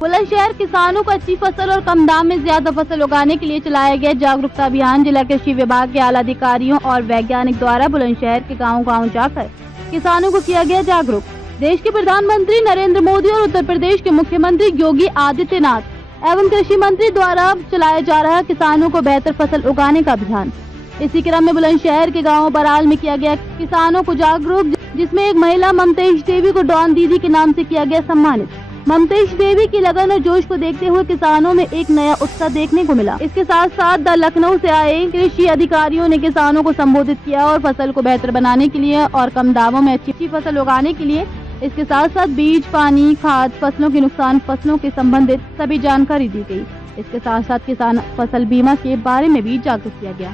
बुलंदशहर किसानों को अच्छी फसल और कम दाम में ज्यादा फसल उगाने के लिए चलाया गया जागरूकता अभियान जिला कृषि विभाग के आला अधिकारियों और वैज्ञानिक द्वारा बुलंदशहर के गांव-गांव जाकर किसानों को किया गया जागरूक। देश के प्रधानमंत्री नरेंद्र मोदी और उत्तर प्रदेश के मुख्यमंत्री योगी आदित्यनाथ एवं कृषि मंत्री द्वारा चलाया जा रहा किसानों को बेहतर फसल उगाने का अभियान। इसी क्रम में बुलंदशहर के गांव बराल में किया गया किसानों को जागरूक, जिसमें एक महिला ममतेश देवी को डॉन दीदी के नाम से किया गया सम्मानित। ममतेश देवी की लगन और जोश को देखते हुए किसानों में एक नया उत्साह देखने को मिला। इसके साथ साथ लखनऊ से आए कृषि अधिकारियों ने किसानों को संबोधित किया और फसल को बेहतर बनाने के लिए और कम दामों में अच्छी फसल उगाने के लिए इसके साथ साथ बीज, पानी, खाद, फसलों के नुकसान, फसलों के संबंधित सभी जानकारी दी गई। इसके साथ साथ किसान फसल बीमा के बारे में भी जागरूक किया गया।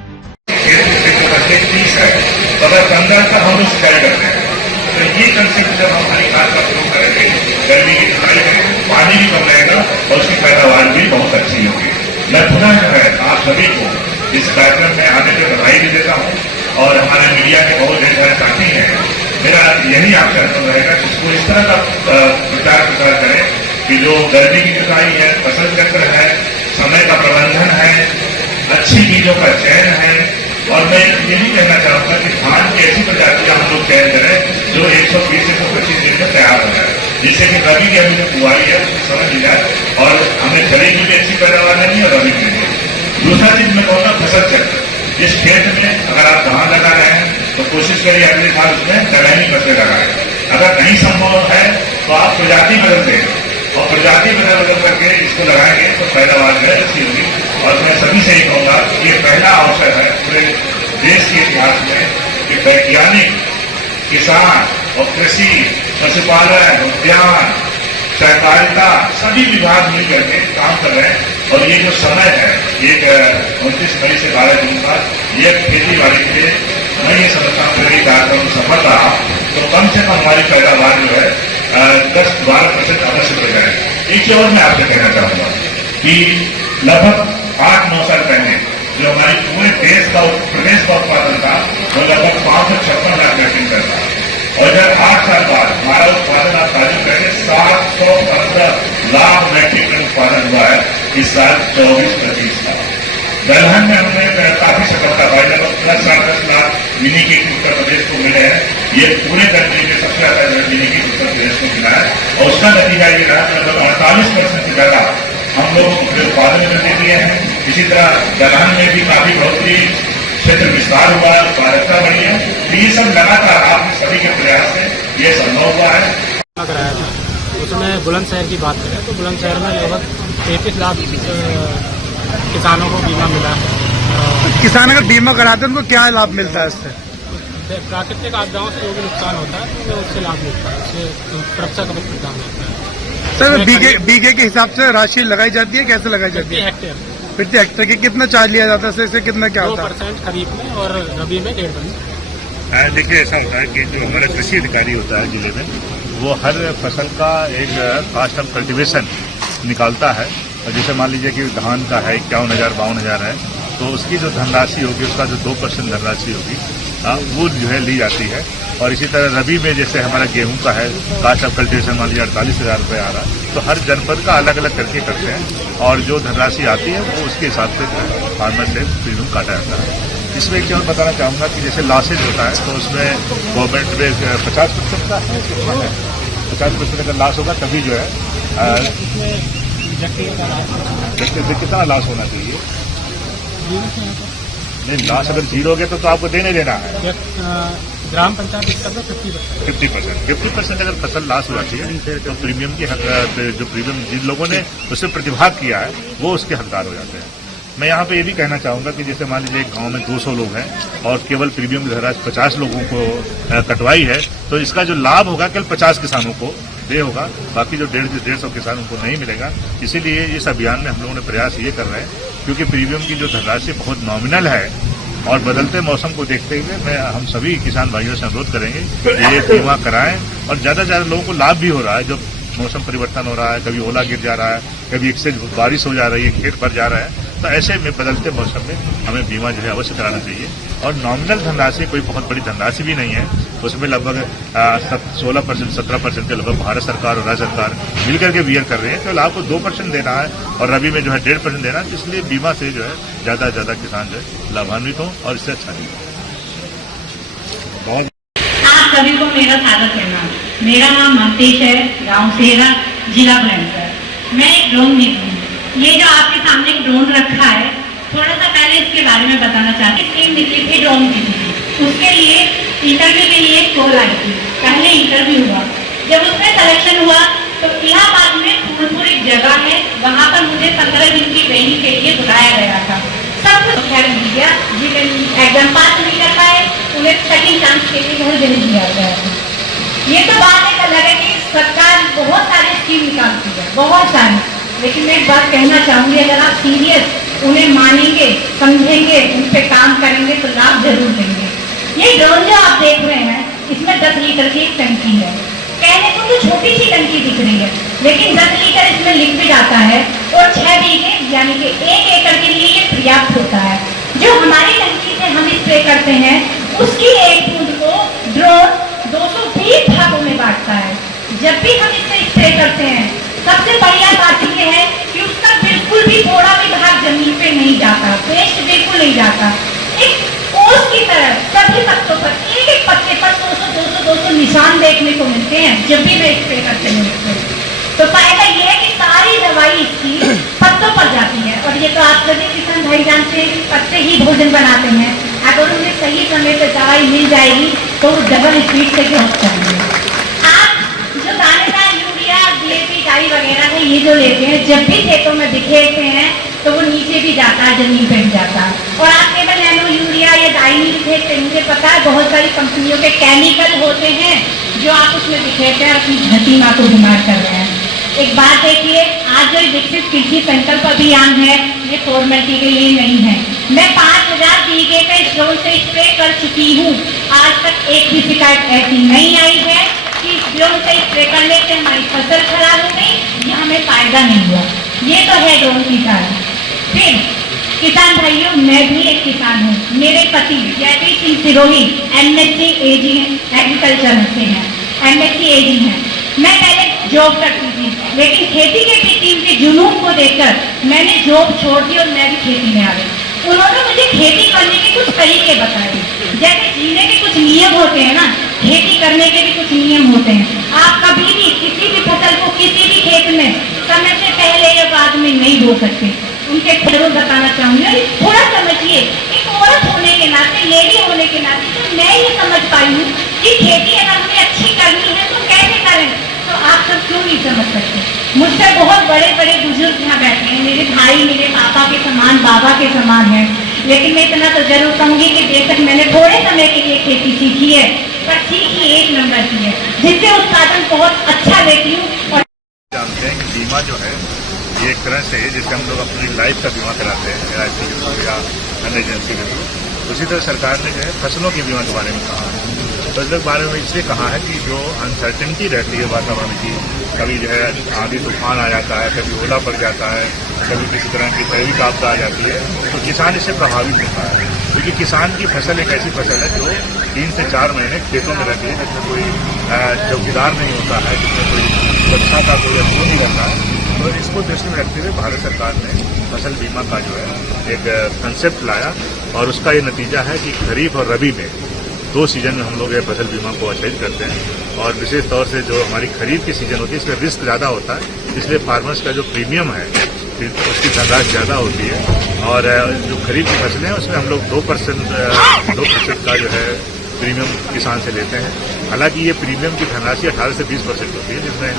तो ये कंसेप्ट जब हम हरी खाद का प्रयोग करेंगे, गर्मी की समय में पानी भी कम रहेगा और उसकी पैदावार भी बहुत अच्छी होगी। मैं पुनः आप सभी को इस कार्यक्रम में आने की बधाई भी देता हूँ और हमारे मीडिया के बहुत ढेर सारे साथी हैं। मेरा यही आपका कहना रहेगा कि इसको इस तरह का प्रचार करें कि जो गर्मी की जुताई है, फसल चक्र है, समय का प्रबंधन है, अच्छी बीजों का चयन है। और मैं ये भी कहना चाहूंगा कि धान की ऐसी प्रजातियां हम लोग चयन करें जो 120 से 125 दिन में तैयार हो जाए, जिससे कि रबी की अभी जो बुआई है उसको समझ ली जाए और हमें खरीद की भी अच्छी पैदावार नहीं और रबी की भी। दूसरा चीज मैं कहूँगा फसल चक्र। जिस खेत में अगर आप धान लगा रहे हैं तो कोशिश करिए अगले साल उसमें दलहनी फसलें लगाएं। अगर नहीं संभव है तो आप प्रजाति बदल दें और प्रजाति बदल करके इसको लगाएंगे तो पैदावार में अच्छी होगी। और मैं सभी से ही कहूँगा कि ये पहला अवसर है पूरे देश के इतिहास में कि वैज्ञानिक, किसान और कृषि, पशुपालन, उद्यान, सहकारिता सभी विभाग मिल करके काम कर रहे हैं। और ये जो समय है, एक 29 मई से 12 जून का, ये खेती बाड़ी के लिए मैं ये समझता हूँ मेरी कार्यक्रम सफल रहा तो कम से कम हमारी पैदावार जो है 10-12% अवश्य बढ़ जाए। एक चीज और मैं आपसे कहना चाहूंगा कि लगभग 8-9 साल पहले जो हमारी पूरे देश का प्रदेश का उत्पादन था वो लगभग 556 लाख मीट्रिक टन था और जब 8 साल बाद हमारा उत्पादन आप तारीफ करें 715 लाख मीट्रिक टन उत्पादन हुआ है इस साल 24-25 का। दलहन में हमने काफी सफलता पाई, लगभग 10 लाख मिनी किट उत्तर प्रदेश को मिले हैं। ये पूरे कंट्री में सबसे ज्यादा मिनी किट उत्तर प्रदेश को मिला है और उसका नतीजा ये रहा लगभग 48% से ज्यादा हम लोग उत्पादन में दे दिए हैं। इसी तरह दलहन में भी काफी बढ़ोतरी, क्षेत्र विस्तार हुआ है, उत्पादकता बढ़ी है। तो ये सब लगातार आप सभी के प्रयास से ये संभव हुआ है। कराया था उसमें बुलंदशहर की बात करें तो बुलंदशहर में लगभग 33 लाख किसानों को बीमा मिला है। किसान अगर बीमा कराते हैं उनको क्या लाभ मिलता है इससे? प्राकृतिक आपदाओं से जो भी नुकसान होता है तो उससे लाभ मिलता है, उससे सुरक्षा का प्रदान होता है। सर बीघे के हिसाब से राशि लगाई जाती है, कैसे लगाई जाती है? प्रति हेक्टेयर की कितना चार्ज लिया जाता है? इससे कितना क्या होता है? 2% खरीफ में और रबी में 1.5%। देखिए ऐसा होता है कि जो हमारा कृषि अधिकारी होता है जिले में वो हर फसल का एक कास्ट ऑफ कल्टीवेशन निकालता है। और जैसे मान लीजिए कि धान का है 51,000-52,000 है तो उसकी जो धनराशि होगी उसका जो 2% धनराशि होगी वो जो है ली जाती है। और इसी तरह रबी में जैसे हमारा गेहूं का है कास्ट ऑफ कल्टीवेशन मान लीजिए 48,000 रुपये आ रहा है तो हर जनपद का अलग अलग करके करते हैं और जो धनराशि आती है वो उसके हिसाब से फार्मर से प्रीमियम काटा जाता है। इसमें एक चीज बताना चाहूंगा कि जैसे लॉसेज होता है तो उसमें गवर्नमेंट में 50% का है, 50% अगर लॉस होगा तभी जो है कितना लॉस होना चाहिए? नहीं, लॉस अगर 0 हो गया तो आपको देने देना है। ग्राम पंचायत स्तर पर 50% अगर फसल लॉस हो जाती है तो प्रीमियम की जो प्रीमियम जिन लोगों ने उससे प्रतिभाग किया है वो उसके हकदार हो जाते हैं। मैं यहाँ पे ये भी कहना चाहूंगा कि जैसे मान लीजिए एक गांव में 200 लोग हैं और केवल प्रीमियम की धनराशि 50 लोगों को कटवाई है तो इसका जो लाभ होगा केवल 50 किसानों को दे होगा, बाकी जो 150 किसान उनको नहीं मिलेगा। इसीलिए इस अभियान में हम लोगों ने प्रयास ये कर रहे हैं क्योंकि प्रीमियम की जो धनराशि बहुत नॉमिनल है और बदलते मौसम को देखते हुए हम सभी किसान भाइयों से अनुरोध करेंगे कि ये बीमा कराएं और ज्यादा से ज्यादा लोगों को लाभ भी हो रहा है। जो मौसम परिवर्तन हो रहा है, कभी ओला गिर जा रहा है, कभी एक से बारिश हो जा रही है, खेत भर जा रहा है, तो ऐसे में बदलते मौसम में हमें बीमा जो है अवश्य कराना चाहिए। और नॉमिनल धनराशि कोई बहुत बड़ी धनराशि भी नहीं है, उसमें लगभग 16%, 17% के लगभग भारत सरकार और राज्य सरकार मिलकर के बियर कर रहे हैं। केवल आपको 2% देना है और रबी में जो है 1.5% देना है, इसलिए बीमा से जो है ज्यादा से ज्यादा किसान जो है लाभान्वित हों और इससे अच्छा नहीं हो। बहुत आप सभी को मेरा स्वागत करना। मेरा नाम मंतेश है, गांव सेरा, जिला बुलंदशहर। मैं एक ड्रोन नीति हूँ। ये जो आपके सामने एक ड्रोन रखा है, थोड़ा सा पहले इसके बारे में बताना चाहती हूँ। टीम निकली थी ड्रोन की थी, उसके लिए इंटरव्यू के लिए कॉल आई थी। पहले इंटरव्यू हुआ, जब उसमें सिलेक्शन हुआ तो इलाहाबाद में फूलपुर एक जगह है, वहाँ पर मुझे 15 दिन की ट्रेनिंग के लिए बुलाया गया था। सब कुछ खैर मिल गया, जिन्हें एग्जाम पास नहीं कर पाए उन्हें सेकंड चांस के लिए घर भेज दिया गया था। ये तो बात एक अलग है कि सरकार बहुत सारी स्कीम निकालती है, बहुत सारी, लेकिन मैं एक बात कहना चाहूंगी, अगर आप सीरियस उन्हें मानेंगे, समझेंगे, उन पे काम करेंगे तो लाभ जरूर देंगे। ये ड्रोन जो आप देख रहे हैं, इसमें 10 लीटर की एक टंकी है। कहने को तो छोटी सी टंकी दिख रही है, लेकिन 10 लीटर इसमें लिक्विड आता है और 6 बीघे यानी कि 1 एकड़ के लिए ये पर्याप्त होता है। जो हमारी टंकी से हम स्प्रे करते हैं, उसकी एक बूंद को ड्रोन 220 भागों में बांटता है। जब भी हम इससे स्प्रे करते हैं, सबसे बढ़िया बात यह है कि उसका बिल्कुल भी थोड़ा भी भाग जमीन पे नहीं जाता, वेस्ट बिल्कुल नहीं जाता। एक ओस की तरह सभी पत्तों पर, एक एक पत्ते पर 200 निशान देखने को मिलते हैं जब भी वे स्प्रे करते हैं। तो फायदा यह है कि सारी दवाई इसकी पत्तों पर जाती है। और ये तो आप सभी किसान भाई जानते हैं कि पत्ते ही भोजन बनाते हैं। अगर उन्हें सही समय पर दवाई मिल जाएगी तो वो डबल स्पीड से ग्रोथ करेंगे। आप जो दानेदार यूरिया, DAP, डाई वगैरह है, ये जो लेते हैं, जब भी खेतों में बिखेरते हैं तो वो नीचे भी जाता है, जमीन पे भी जाता है। और आप केवल नैनो यूरिया या डाई नहीं बिखेरते, मुझे पता है बहुत सारी कंपनियों के केमिकल होते हैं जो आप उसमें बिखेरते हैं और अपनी धरती माँ को बीमार कर रहे हैं। एक बात देखिए, आज जो विकसित कृषि संकल्प अभियान है, ये फॉर्मेलिटी के लिए नहीं है। मैं 5000 बीघे पे ड्रोन से स्प्रे कर चुकी हूँ। आज तक एक भी शिकायत ऐसी नहीं आई है कि ड्रोन से स्प्रे करने से हमारी फसल खराब हो गई या हमें फायदा नहीं हुआ। ये तो है ड्रोन की कारण। फिर किसान भाइयों, मैं भी एक किसान हूँ। मेरे पति Jaiveer Singh Sirohi MSc AG agriculture से हैं, MSc AG हैं। मैं पहले जॉब करती थी, लेकिन खेती के प्रति उनके जुनून को देखकर मैंने जॉब छोड़ दी और मैं भी खेती में आ गई। उन्होंने मुझे खेती करने के कुछ तरीके बताए, जैसे जीने के कुछ नियम होते हैं ना, खेती करने के भी कुछ नियम होते हैं। आप कभी भी किसी भी फसल को किसी भी खेत में समय से पहले या बाद में नहीं बो सकते। उनके जरूर बताना चाहूंगी, थोड़ा समझिए। एक औरत होने के नाते, लेडी होने के नाते, तो मैं ये समझ पाई हूँ कि खेती अगर हमें अच्छी करनी है तो कैसे करें, तो आप सब क्यों नहीं समझ सकते। मुझसे बहुत बड़े बड़े बुजुर्ग यहाँ बैठे हैं, मेरे भाई मेरे पापा के समान, बाबा के समान हैं, लेकिन मैं इतना तो जरूर कहूँगी कि बेशक मैंने थोड़े समय के लिए खेती सीखी है, पर सीखी 1 नंबर की है, जिससे उत्पादन बहुत अच्छा लेती हूँ। और जानते हैं कि बीमा जो है ये एक तरह से जिससे हम लोग अपनी लाइफ का बीमा कराते हैं, LIC के थ्रू या अन्य एजेंसी के थ्रू, उसी तरह सरकार ने जो है फसलों के बीमा के बारे में कहा है। फसलों के बारे में इसलिए कहा है कि जो अनसर्टेनिटी रहती है वातावरण की, कभी जो है आंधी तूफान आ जाता है, कभी ओला पड़ जाता है, कभी किसी तरह की दैविक आपदा आ जाती है, तो किसान इससे प्रभावित होता है। क्योंकि किसान की फसल एक ऐसी फसल है जो 3 से 4 महीने खेतों में रहती है, जिसमें कोई चौकीदार नहीं होता है, जिसमें कोई सुरक्षा का कोई अनुभव नहीं रहता है। तो इसको दृष्टि में रखते हुए भारत सरकार ने फसल बीमा का जो है एक कंसेप्ट लाया, और उसका ये नतीजा है कि खरीफ और रबी में 2 सीजन में हम लोग ये फसल बीमा को अचेज करते हैं। और विशेष तौर से जो हमारी खरीफ की सीजन होती है, इसमें रिस्क ज़्यादा होता है, इसलिए फार्मर्स का जो प्रीमियम है उसकी धनराशि ज़्यादा होती है। और जो खरीफ की फसलें हैं उसमें हम लोग 2% का जो है प्रीमियम किसान से लेते हैं। हालांकि ये प्रीमियम की धनराशि 18 से 20% होती है, जिसमें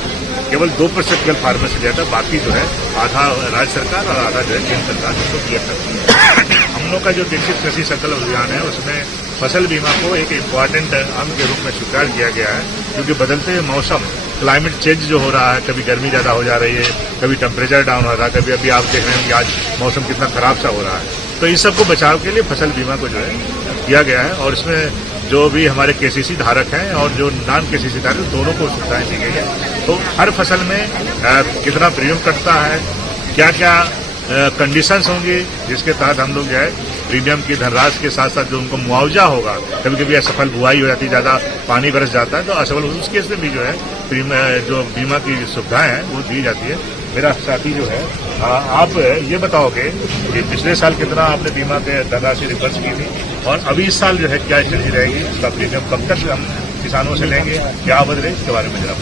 केवल 2% केवल फार्मर से लिया था, बाकी जो है आधा राज्य सरकार और आधा जो है केंद्र सरकार उसको क्लियर करती है। हम लोग का जो विकसित कृषि संकल्प अभियान है उसमें फसल बीमा को एक इम्पॉर्टेंट अंग के रूप में स्वीकार किया गया है, क्योंकि बदलते हुए मौसम, क्लाइमेट चेंज जो हो रहा है, कभी गर्मी ज़्यादा हो जा रही है, कभी टेम्परेचर डाउन हो रहा है, कभी अभी आप देख रहे हैं कि आज मौसम कितना खराब सा हो रहा है। तो इस सबको बचाव के लिए फसल बीमा को जो है किया गया है, और इसमें जो भी हमारे KCC धारक हैं और जो नॉन KCC धारक, दोनों को सुविधाएं दी गई है। तो हर फसल में कितना प्रीमियम कटता है, क्या क्या कंडीशंस होंगी जिसके तहत हम लोग जो है प्रीमियम की धनराशि के साथ साथ जो उनको मुआवजा होगा, कभी कभी असफल बुआई हो जाती है, ज्यादा पानी बरस जाता है तो असफल, उस केस में भी जो है जो बीमा की सुविधाएं हैं वो दी जाती है। मेरा साथी जो है, आप ये बताओगे कि पिछले साल कितना आपने बीमा के धनराशि रिफंड की थी और अभी इस साल जो है क्या स्थिति रहेगी, उसका प्रीमियम कब तक हम किसानों से लेंगे, क्या बदले, इसके बारे में जरा